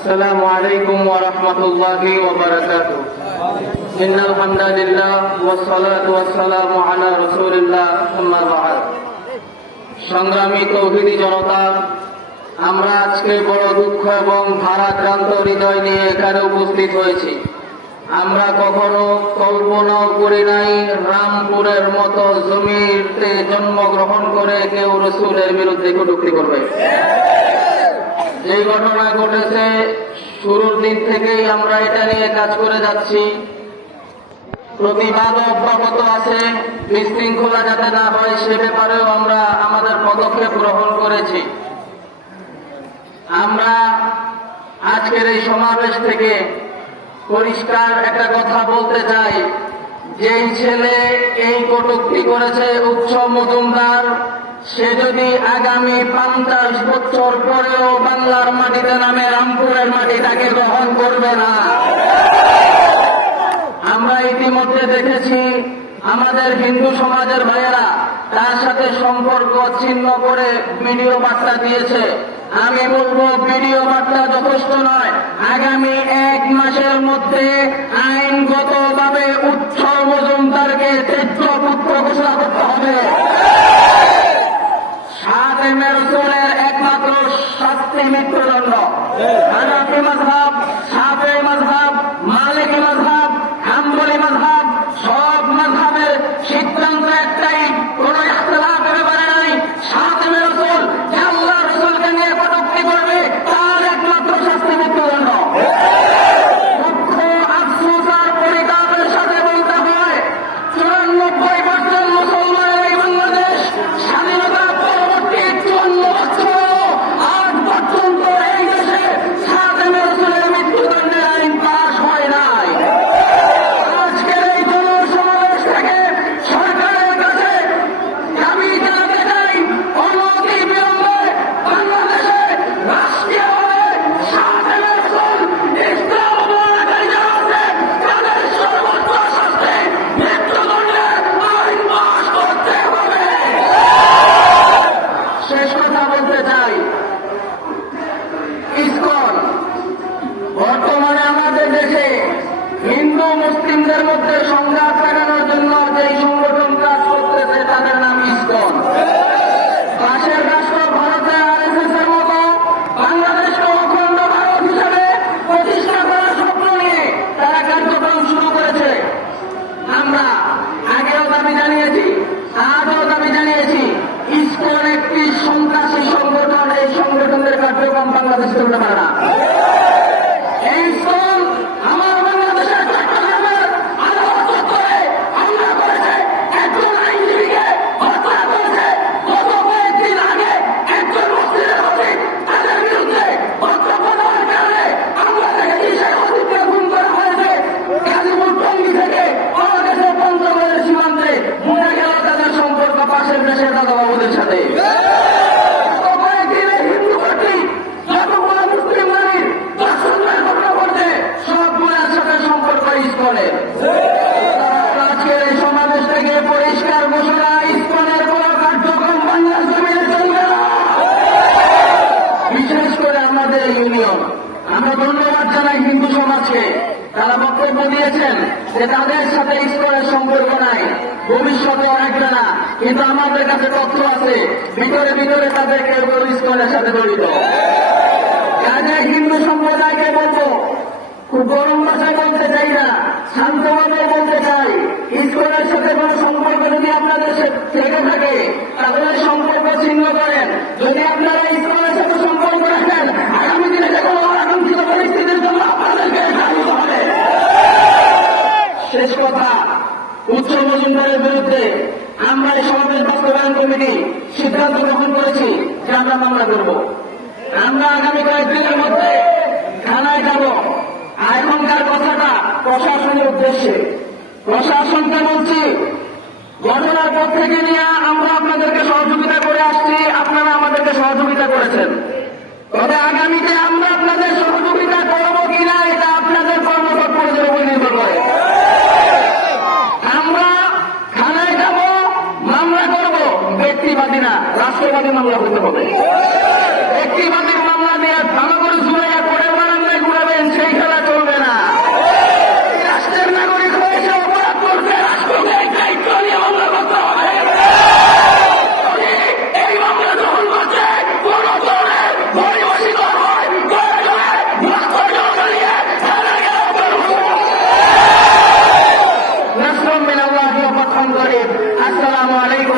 السلام عليكم ورحمة الله وبركاته إن الحمد لله والصلاة والسلام على رسول الله أما بعد সংগ্রামী তৌহিদি জনতা, আমরা আজকে বড় দুঃখ এবং ভারাক্রান্ত হৃদয় নিয়ে এখানে উপস্থিত হয়েছি। আমরা কখনো কল্পনাও করি নাই রামপুরের মতো জমিতে জন্মগ্রহণ করে কেউ রসুলের বিরুদ্ধে কটূক্তি করবে। যে ঘটনা ঘটেছে শুরুর দিন থেকেই আমরা এটা নিয়ে কাজ করে যাচ্ছি। প্রতিবাদ অব্যাহত আছে, বিশৃঙ্খলা যাতে না হয় সে ব্যাপারেও আমরা আমাদের পদক্ষেপ গ্রহণ করেছি। আমরা আজকের এই সমাবেশ থেকে পরিষ্কার একটা কথা বলতে চাই, যেই ছেলে এই কটূক্তি করেছে উৎসব মজুমদার, সে যদি আগামী 50 বছর পরেও বাংলার মাটিতে নামে রামপুরের মাটি তাকে গ্রহণ করবে না। আমরা ইতিমধ্যে দেখেছি আমাদের হিন্দু সমাজের ভাইয়েরা তার সাথে সম্পর্ক ছিন্ন করে ভিডিও বার্তা দিয়েছে। আমি বলবো ভিডিও বার্তা যথেষ্ট নয়, আগামী 1 মাসের মধ্যে আইনগতভাবে উৎসব মজুমদারকে তেজ্য পুত্র ঘোষণা করতে হবে। খাদেমে রাসূলের একমাত্র শাস্তি মৃত্যুদণ্ড। হানাফি মাযহাব, শাফিঈ মাযহাব, মালিকি মাযহাব, হাম্বলি মাযহাব, সব মাযহাবের সিদ্ধান্ত একটাই, কোন ইখতিলাফের ব্যাপারে নাই। খাদেমে রাসূল যে আল্লাহর রাসূলকে নিয়ে কটূক্তি করবে তার একমাত্র শাস্তি মৃত্যুদণ্ড। দুঃখ আফসোস আর পরিতাপের সাথে বলতে হয় 94% মুসলমানের এই বাংলাদেশ স্বাধীনতা পরবর্তী 54 বছর আজ পর্যন্ত এই দেশে খাদেমে রাসূলের মৃত্যুদণ্ডের আইন পাস হয় নাই। আজকের এই জনসমাবেশ থেকে সরকারের কাছে দাবি জানাতে চাই, অনতি বিলম্বে বাংলাদেশে রাষ্ট্রীয়ভাবে খাদেমে রাসূল ইসলাম অবমাননাকারী যারা আছে তাদের সর্বোচ্চ শাস্তি মৃত্যুদণ্ডের আইন পাস করতে হবে। শেষ কথা বলতে চাই, ইসকন বর্তমানে আমাদের দেশে হিন্দু মুসলিমদের মধ্যে সংঘাত লাগানোর জন্য যেই সংগঠন কাজ করতেছে তাদের নাম ইসকন। পাশের রাষ্ট্র ভারতে আরএসএস এর মতো বাংলাদেশকে অখণ্ড ভারত হিসাবে প্রতিষ্ঠা করার স্বপ্ন নিয়ে তারা কার্যক্রম শুরু করেছে। আমরা আগেও দাবি জানিয়েছি, আজও দাবি জানিয়েছি, ইসকন একটি সন্ত্রাসী সংগঠন। এই সংগঠনের কার্যক্রম বাংলাদেশে হতে পারে না। এই ইসকন আমার বাংলাদেশের চট্টগ্রামের আদালত চত্বরে হামলা করেছে, একজন আইনজীবীকে হত্যা করেছে। গত কয়েকদিন আগে একজন মসজিদের খতিব, তাদের বিরুদ্ধে বক্তব্য দেওয়ার কারণে আমরা দেখেছি সেই খতিবকে খুন করা হয়েছে। গাজীপুর টঙ্গী থেকে বাংলাদেশের পঞ্চগড়ের সীমান্তে মনে গেল তাদের সম্পর্ক পাশের দেশের দাদাবাবুদের সাথে। গত কয়েকদিনে হিন্দু কর্তৃক যতগুলো মুসলিম নারীর ধর্ষণের ঘটনা ঘটছে সবগুলোর সাথে সম্পর্ক ইসকনের। আজকের এই সমাবেশ থেকে পরিষ্কার ঘোষণা, ইসকনের কোন কার্যক্রম বাংলার জমিনে চলবে না। বিশেষ করে আমাদের ইউনিয়ন, আমরা ধন্যবাদ জানাই হিন্দু সমাজকে, তারা বক্তব্য দিয়েছেন যে তাদের সাথে ইসকনের সম্পর্ক নাই, ভবিষ্যতে রাখবে না, কিন্তু আমাদের কাছে তথ্য আছে ভিতরে ভিতরে তাদের কেউ কেউ ইসকনের সাথে জড়িত। কাজে হিন্দু সম্প্রদায়কে বলবো, খুব গরম ভাষায় বলতে চাই না, শান্তভাবে বলতে চাই, ইসকনের সাথে কোন সম্পর্ক যদি আপনাদের থেকে থাকে তাহলে সম্পর্ক ছিন্ন করেন। যদি আপনারা ইসকনের সাথে সম্পর্ক রাখেন, আগামী দিনে যে কোনো অনাকাঙ্ক্ষিত পরিস্থিতির জন্য আপনাদেরকে দায়ী হবে। শেষ কথা, উৎসব মজুমদারের বিরুদ্ধে আমরা এই সমাবেশ বাস্তবায়ন কমিটি সিদ্ধান্ত গ্রহণ করেছি যে আমরা মামলা করব। আমরা আগামী কয়েকদিনের মধ্যে থানায় যাব। এখনকার কথাটা প্রশাসনের উদ্দেশ্যে, প্রশাসনকে বলছি, ঘটনার পর থেকে নিয়ে আমরা আপনাদেরকে সহযোগিতা করে আসছি, আপনারা আমাদেরকে সহযোগিতা করেছেন। তবে আগামীতে আমরা আপনাদের সহযোগিতা করব কিনা এটা আপনাদের কর্মতৎপরতার উপর নির্ভর করে। আমরা থানায় যাব, মামলা করব, ব্যক্তিবাদী না রাষ্ট্রবাদী মামলা হতে হবে। ব্যক্তিবাদীর মামলা নিয়ে ভালো করে জুড়ে পড়ে বারান্দায় আসসালামু আলাইকুম।